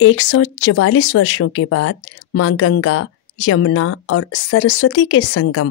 144 वर्षों के बाद मां गंगा, यमुना और सरस्वती के संगम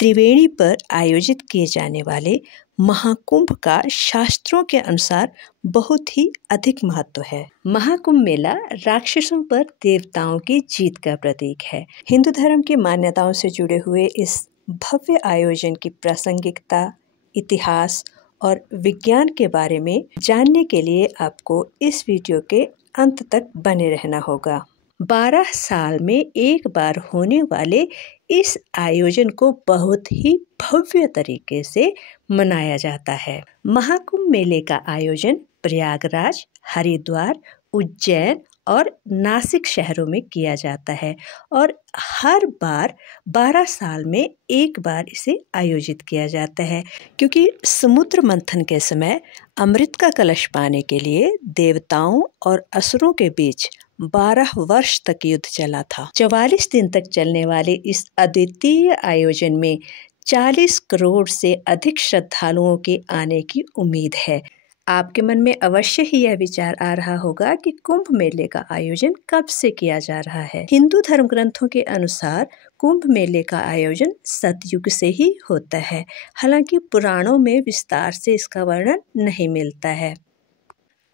त्रिवेणी पर आयोजित किए जाने वाले महाकुंभ का शास्त्रों के अनुसार बहुत ही अधिक महत्व है। महाकुंभ मेला राक्षसों पर देवताओं की जीत का प्रतीक है। हिंदू धर्म की मान्यताओं से जुड़े हुए इस भव्य आयोजन की प्रासंगिकता, इतिहास और विज्ञान के बारे में जानने के लिए आपको इस वीडियो के अंत तक बने रहना होगा। 12 साल में एक बार होने वाले इस आयोजन को बहुत ही भव्य तरीके से मनाया जाता है। महाकुंभ मेले का आयोजन प्रयागराज, हरिद्वार, उज्जैन और नासिक शहरों में किया जाता है और हर बार 12 साल में एक बार इसे आयोजित किया जाता है, क्योंकि समुद्र मंथन के समय अमृत का कलश पाने के लिए देवताओं और असुरों के बीच 12 वर्ष तक युद्ध चला था। 44 दिन तक चलने वाले इस अद्वितीय आयोजन में 40 करोड़ से अधिक श्रद्धालुओं के आने की उम्मीद है। आपके मन में अवश्य ही यह विचार आ रहा होगा कि कुंभ मेले का आयोजन कब से किया जा रहा है। हिंदू धर्म ग्रंथों के अनुसार कुंभ मेले का आयोजन सतयुग से ही होता है। हालांकि पुराणों में विस्तार से इसका वर्णन नहीं मिलता है।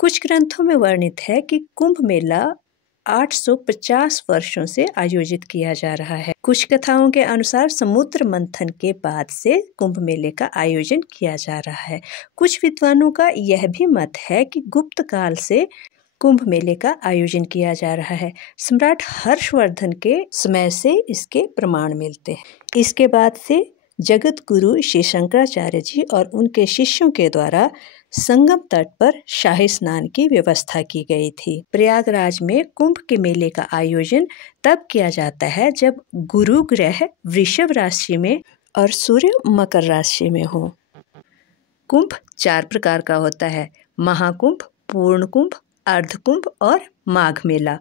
कुछ ग्रंथों में वर्णित है कि कुंभ मेला 850 वर्षों से आयोजित किया जा रहा है। कुछ कथाओं के अनुसार समुद्र मंथन के बाद से कुंभ मेले का आयोजन किया जा रहा है। कुछ विद्वानों का यह भी मत है कि गुप्त काल से कुंभ मेले का आयोजन किया जा रहा है। सम्राट हर्षवर्धन के समय से इसके प्रमाण मिलते हैं। इसके बाद से जगत गुरु श्री शंकराचार्य जी और उनके शिष्यों के द्वारा संगम तट पर शाही स्नान की व्यवस्था की गई थी। प्रयागराज में कुंभ के मेले का आयोजन तब किया जाता है जब गुरु ग्रह वृषभ राशि में और सूर्य मकर राशि में हो। कुंभ 4 प्रकार का होता है: महाकुंभ, पूर्ण कुंभ, अर्धकुंभ और माघ मेला।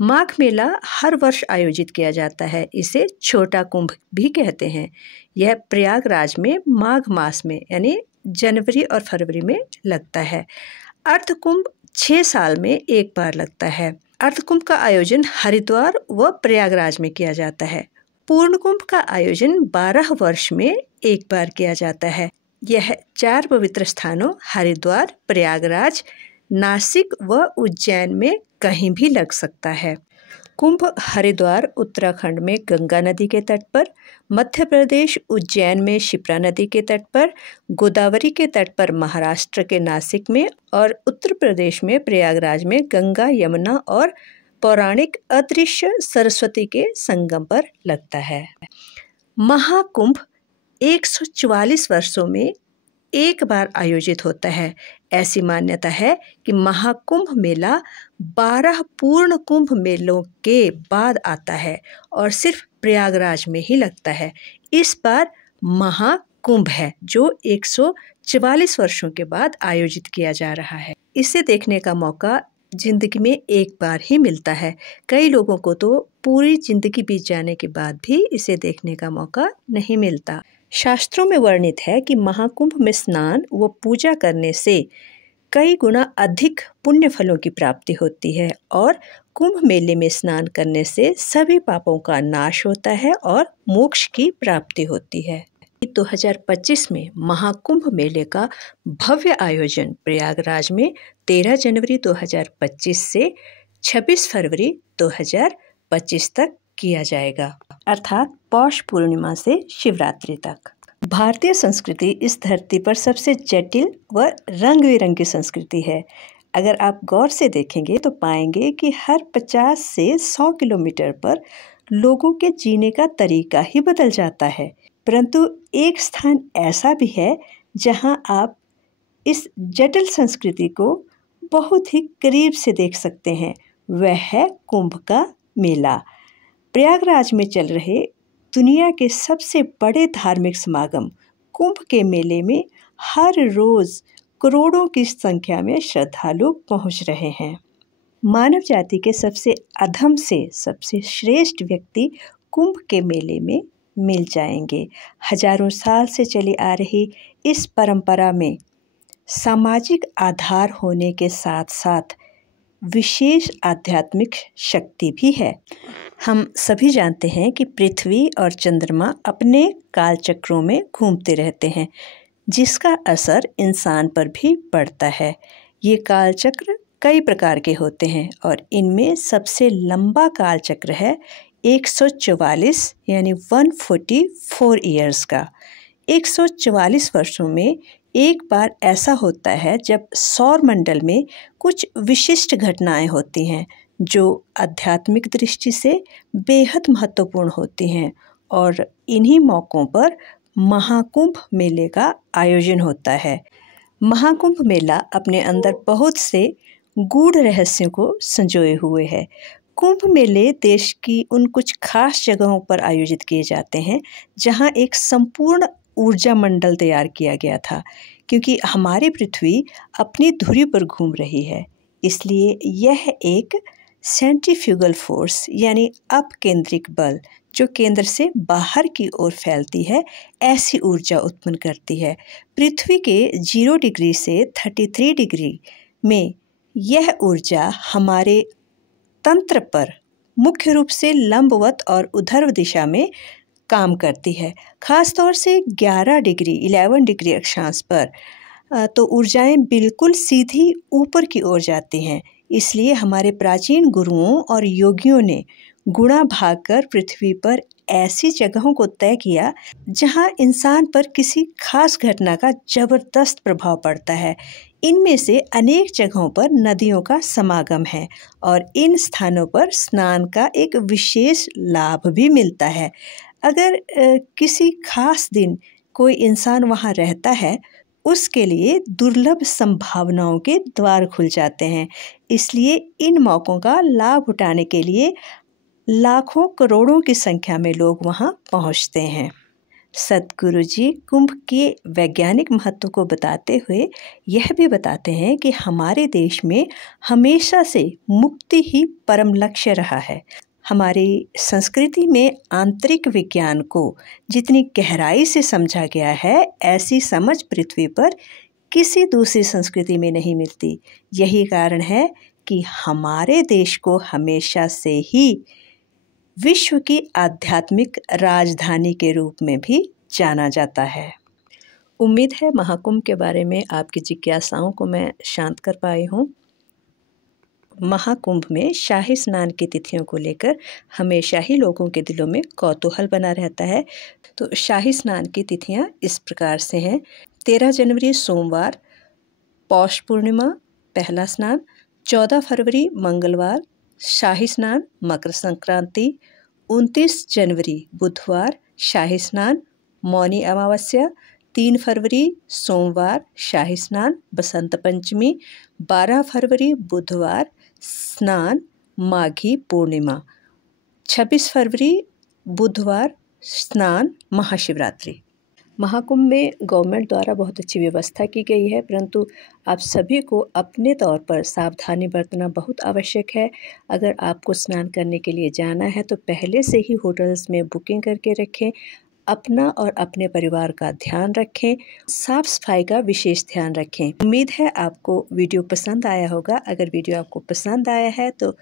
माघ मेला हर वर्ष आयोजित किया जाता है। इसे छोटा कुंभ भी कहते हैं। यह प्रयागराज में माघ मास में यानी जनवरी और फरवरी में लगता है। अर्धकुंभ 6 साल में एक बार लगता है। अर्धकुंभ का आयोजन हरिद्वार व प्रयागराज में किया जाता है। पूर्ण कुंभ का आयोजन 12 वर्ष में एक बार किया जाता है। यह 4 पवित्र स्थानों हरिद्वार, प्रयागराज, नासिक व उज्जैन में कहीं भी लग सकता है। कुंभ हरिद्वार उत्तराखंड में गंगा नदी के तट पर, मध्य प्रदेश उज्जैन में शिप्रा नदी के तट पर, गोदावरी के तट पर महाराष्ट्र के नासिक में और उत्तर प्रदेश में प्रयागराज में गंगा, यमुना और पौराणिक अदृश्य सरस्वती के संगम पर लगता है। महाकुंभ 144 वर्षों में एक बार आयोजित होता है। ऐसी मान्यता है कि महाकुंभ मेला 12 पूर्ण कुंभ मेलों के बाद आता है और सिर्फ प्रयागराज में ही लगता है। इस बार महाकुंभ है जो 144 वर्षों के बाद आयोजित किया जा रहा है। इसे देखने का मौका जिंदगी में एक बार ही मिलता है। कई लोगों को तो पूरी जिंदगी बीत जाने के बाद भी इसे देखने का मौका नहीं मिलता। शास्त्रों में वर्णित है कि महाकुंभ में स्नान व पूजा करने से कई गुना अधिक पुण्य फलों की प्राप्ति होती है और कुंभ मेले में स्नान करने से सभी पापों का नाश होता है और मोक्ष की प्राप्ति होती है। 2025 में महाकुंभ मेले का भव्य आयोजन प्रयागराज में 13 जनवरी 2025 से 26 फरवरी 2025 तक किया जाएगा, अर्थात पौष पूर्णिमा से शिवरात्रि तक। भारतीय संस्कृति इस धरती पर सबसे जटिल व रंग बिरंगी संस्कृति है। अगर आप गौर से देखेंगे तो पाएंगे कि हर 50 से 100 किलोमीटर पर लोगों के जीने का तरीका ही बदल जाता है। परंतु एक स्थान ऐसा भी है जहां आप इस जटिल संस्कृति को बहुत ही करीब से देख सकते हैं। वह है कुंभ का मेला। प्रयागराज में चल रहे दुनिया के सबसे बड़े धार्मिक समागम कुंभ के मेले में हर रोज करोड़ों की संख्या में श्रद्धालु पहुंच रहे हैं। मानव जाति के सबसे अधम से सबसे श्रेष्ठ व्यक्ति कुंभ के मेले में मिल जाएंगे। हजारों साल से चली आ रही इस परंपरा में सामाजिक आधार होने के साथ साथ विशेष आध्यात्मिक शक्ति भी है। हम सभी जानते हैं कि पृथ्वी और चंद्रमा अपने कालचक्रों में घूमते रहते हैं, जिसका असर इंसान पर भी पड़ता है। ये कालचक्र कई प्रकार के होते हैं और इनमें सबसे लंबा कालचक्र है 144 यानी 144 ईयर्स का। 144 वर्षों में एक बार ऐसा होता है जब सौर मंडल में कुछ विशिष्ट घटनाएं होती हैं जो आध्यात्मिक दृष्टि से बेहद महत्वपूर्ण होती हैं, और इन्हीं मौक़ों पर महाकुंभ मेले का आयोजन होता है। महाकुंभ मेला अपने अंदर बहुत से गूढ़ रहस्यों को संजोए हुए है। कुंभ मेले देश की उन कुछ खास जगहों पर आयोजित किए जाते हैं जहां एक संपूर्ण ऊर्जा मंडल तैयार किया गया था। क्योंकि हमारी पृथ्वी अपनी धुरी पर घूम रही है, इसलिए यह एक सेंट्रीफ्यूगल फोर्स यानी अपकेंद्रिक बल जो केंद्र से बाहर की ओर फैलती है, ऐसी ऊर्जा उत्पन्न करती है। पृथ्वी के 0 डिग्री से 33 डिग्री में यह ऊर्जा हमारे तंत्र पर मुख्य रूप से लंबवत और ऊर्ध्व दिशा में काम करती है। खासतौर से 11 डिग्री अक्षांश पर तो ऊर्जाएं बिल्कुल सीधी ऊपर की ओर जाती हैं। इसलिए हमारे प्राचीन गुरुओं और योगियों ने गुणा भाग कर पृथ्वी पर ऐसी जगहों को तय किया जहां इंसान पर किसी खास घटना का जबरदस्त प्रभाव पड़ता है। इनमें से अनेक जगहों पर नदियों का समागम है और इन स्थानों पर स्नान का एक विशेष लाभ भी मिलता है। अगर किसी खास दिन कोई इंसान वहां रहता है, उसके लिए दुर्लभ संभावनाओं के द्वार खुल जाते हैं। इसलिए इन मौक़ों का लाभ उठाने के लिए लाखों करोड़ों की संख्या में लोग वहां पहुंचते हैं। सद्गुरु जी कुंभ के वैज्ञानिक महत्व को बताते हुए यह भी बताते हैं कि हमारे देश में हमेशा से मुक्ति ही परम लक्ष्य रहा है। हमारी संस्कृति में आंतरिक विज्ञान को जितनी गहराई से समझा गया है, ऐसी समझ पृथ्वी पर किसी दूसरी संस्कृति में नहीं मिलती। यही कारण है कि हमारे देश को हमेशा से ही विश्व की आध्यात्मिक राजधानी के रूप में भी जाना जाता है। उम्मीद है महाकुंभ के बारे में आपकी जिज्ञासाओं को मैं शांत कर पाई हूँ। महाकुंभ में शाही स्नान की तिथियों को लेकर हमेशा ही लोगों के दिलों में कौतूहल बना रहता है। तो शाही स्नान की तिथियां इस प्रकार से हैं: 13 जनवरी सोमवार पौष पूर्णिमा पहला स्नान, 14 फरवरी मंगलवार शाही स्नान मकर संक्रांति, 29 जनवरी बुधवार शाही स्नान मौनी अमावस्या, 3 फरवरी सोमवार शाही स्नान बसंत पंचमी, 12 फरवरी बुधवार स्नान माघी पूर्णिमा, 26 फरवरी बुधवार स्नान महाशिवरात्रि। महाकुंभ में गवर्नमेंट द्वारा बहुत अच्छी व्यवस्था की गई है, परंतु आप सभी को अपने तौर पर सावधानी बरतना बहुत आवश्यक है। अगर आपको स्नान करने के लिए जाना है तो पहले से ही होटल्स में बुकिंग करके रखें। अपना और अपने परिवार का ध्यान रखें, साफ सफाई का विशेष ध्यान रखें। उम्मीद है आपको वीडियो पसंद आया होगा। अगर वीडियो आपको पसंद आया है तो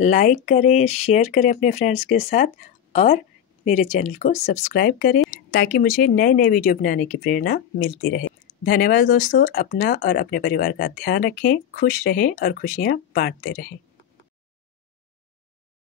लाइक करें, शेयर करें अपने फ्रेंड्स के साथ और मेरे चैनल को सब्सक्राइब करें ताकि मुझे नए नए वीडियो बनाने की प्रेरणा मिलती रहे। धन्यवाद दोस्तों। अपना और अपने परिवार का ध्यान रखें, खुश रहें और खुशियाँ बांटते रहें।